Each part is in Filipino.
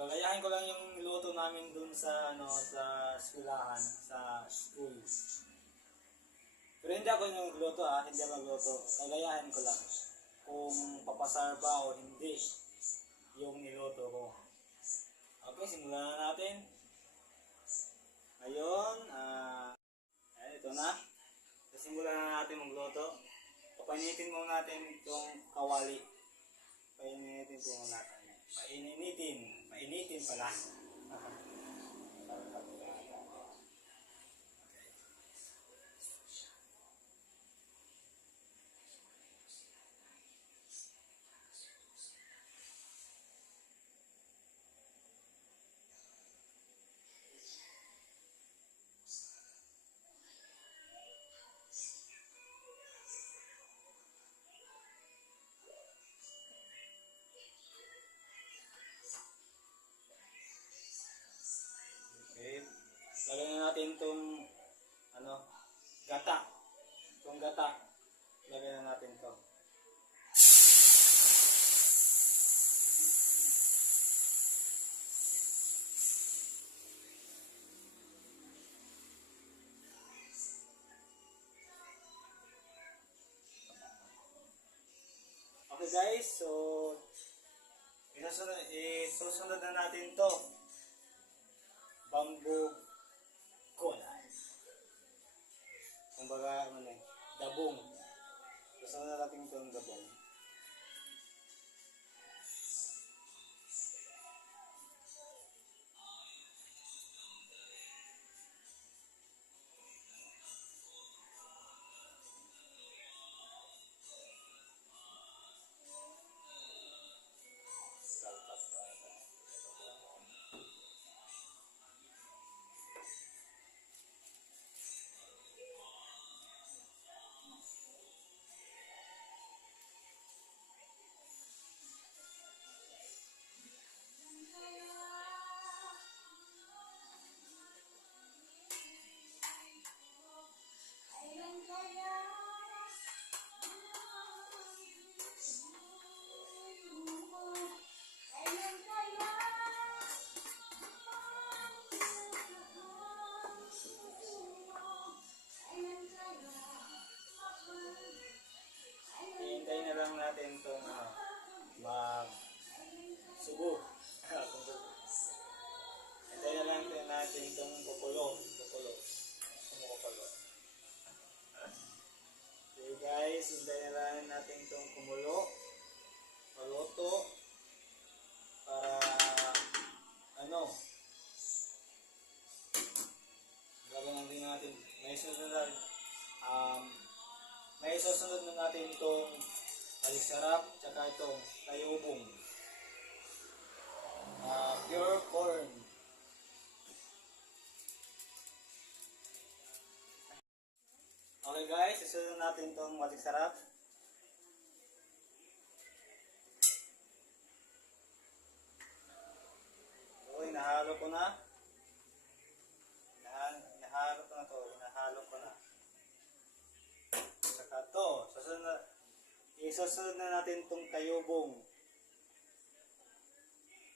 gagayahin ko lang yung niluto namin dun sa sa eskwelahan, sa school. Pero hindi ako yung nagluto hindi ako nagluto. Gagayahin ko lang kung papasar ba o hindi yung niluto ko. Okay, simulan na natin. Ngayon, ito na. Simulan na natin magluto. Painitin muna natin itong kawali. Painitin po muna natin. Painitin pala. Okay. Lagyan na natin itong gata. Itong gata. Lagyan na natin ito. Okay guys, so isusunod na natin to. Bamboo cola. Kumbaga, dabong. Susunod na natin itong dabong. Hintayin na lang natin itong mag-subo. Hintayin na lang natin itong kukulo. Okay guys, hintayin na lang natin itong kumulo. Paluto. Para gagawin din natin. May susunod na natin itong alisarap, tsaka itong tayubong. Pure corn. Okay guys, susunod natin itong alisarap. Okay, nahalo ko na. Hinahalo ko na. Saka ito, isusunod na natin itong tayubong.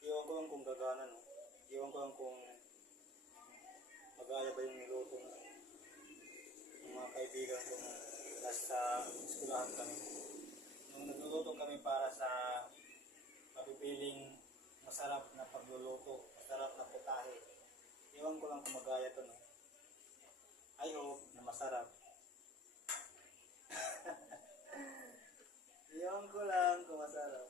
Iwan ko lang kung gagana, no? Iwan ko lang kung magaya ba yung niluto ng mga kaibigan ko nasa eskulahan kami. Nung nagluluto kami para sa mabibiling masarap na pagluluto, masarap na putahe. Iwan ko lang kung magaya ito, no? I hope na masarap. Iwan ko lang kung masarap.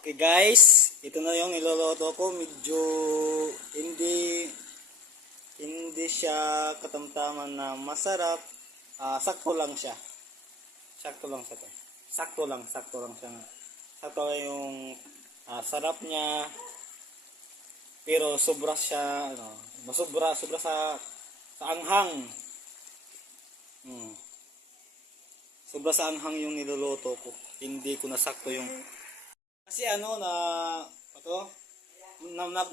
Okay guys, ito na yung niloloto ko. Medyo hindi siya katamtaman na masarap. Sakto lang siya. Sakto lang siya. Sakto lang siya. Sakto lang yung sarap niya. Pero sobra siya, sobra sa anghang. Sobra sa anghang yung niluluto ko. Hindi ko nasakto yung... Kasi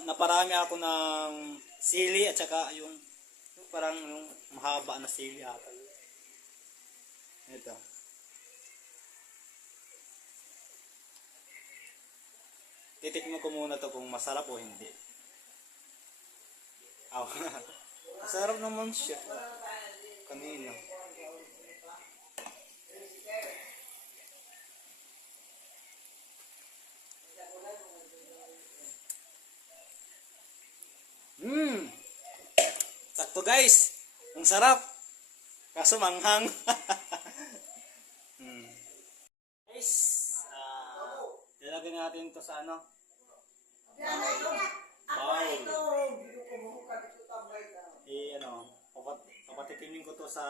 naparami ako ng sili at saka yung parang yung mahaba na sili ata. Ito. Titikman ko muna to kung masarap o hindi. Aw. Masarap naman siya. Kanina. Sakto guys. Ang sarap. Kaso manghang. Guys, lalagyan natin to sa ano? Bowl. Papatitimin ko to sa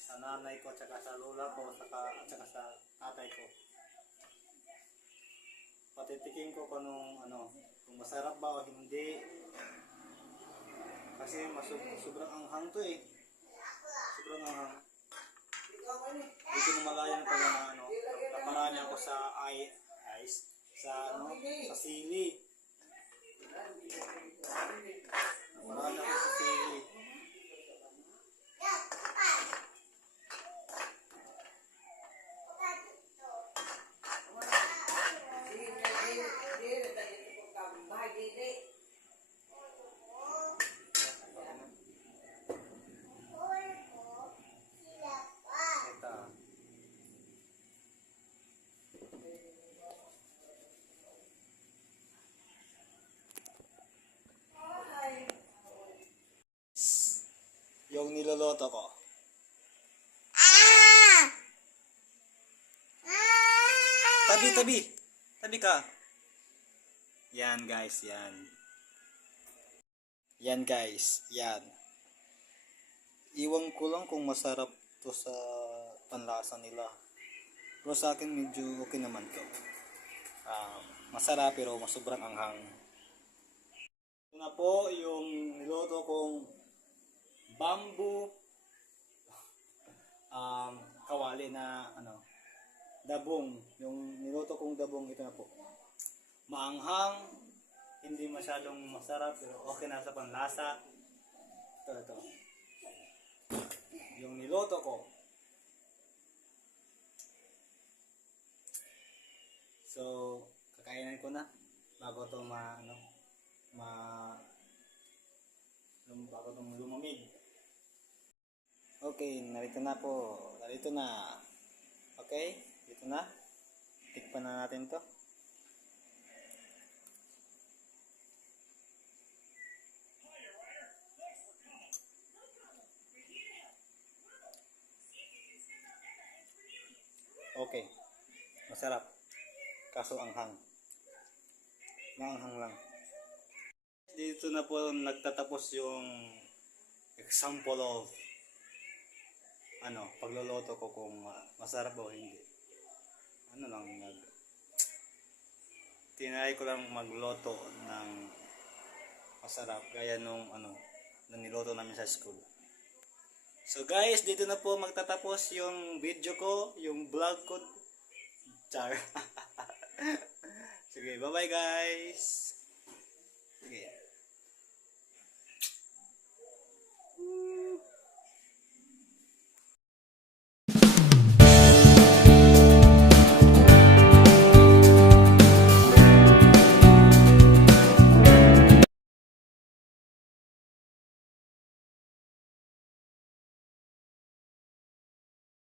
sa nanay ko, at saka sa lola ko, at saka sa tatay ko. Patitikin ko kung kung masarap ba o hindi. Kasi sobrang anghang to eh. Sobrang anghang. Hindi ko malaya na pala na naparami ako sa ice, sa sili. Naparami ako sa sili. Yung niloloto ko. Tabi ka. Yan guys, yan. Yan guys, yan. Iwan ko lang kung masarap to sa panlasa nila. Pero sa akin medyo okay naman to. Masarap pero sobrang anghang. Ito na po yung niloto kong bamboo kawali na dabong. Yung niloto kong dabong, ito na po. Maanghang, hindi masyadong masarap pero okay na sa panlasa. Ito. Yung niloto ko. So, kakainin ko na bago to bago itong lumamig. Okay, narito na po. Narito na. Okay, dito na. Tikpan na natin to. Okay, masarap. Kaso anghang. Maanghang lang. Dito na po nagtatapos yung example of pagluluto ko kung masarap o hindi. Tinry ko lang magluto ng masarap gaya nung niluto namin sa school. So guys, dito na po magtatapos yung video ko, yung vlog ko. Char. Sige, bye-bye guys. Sige.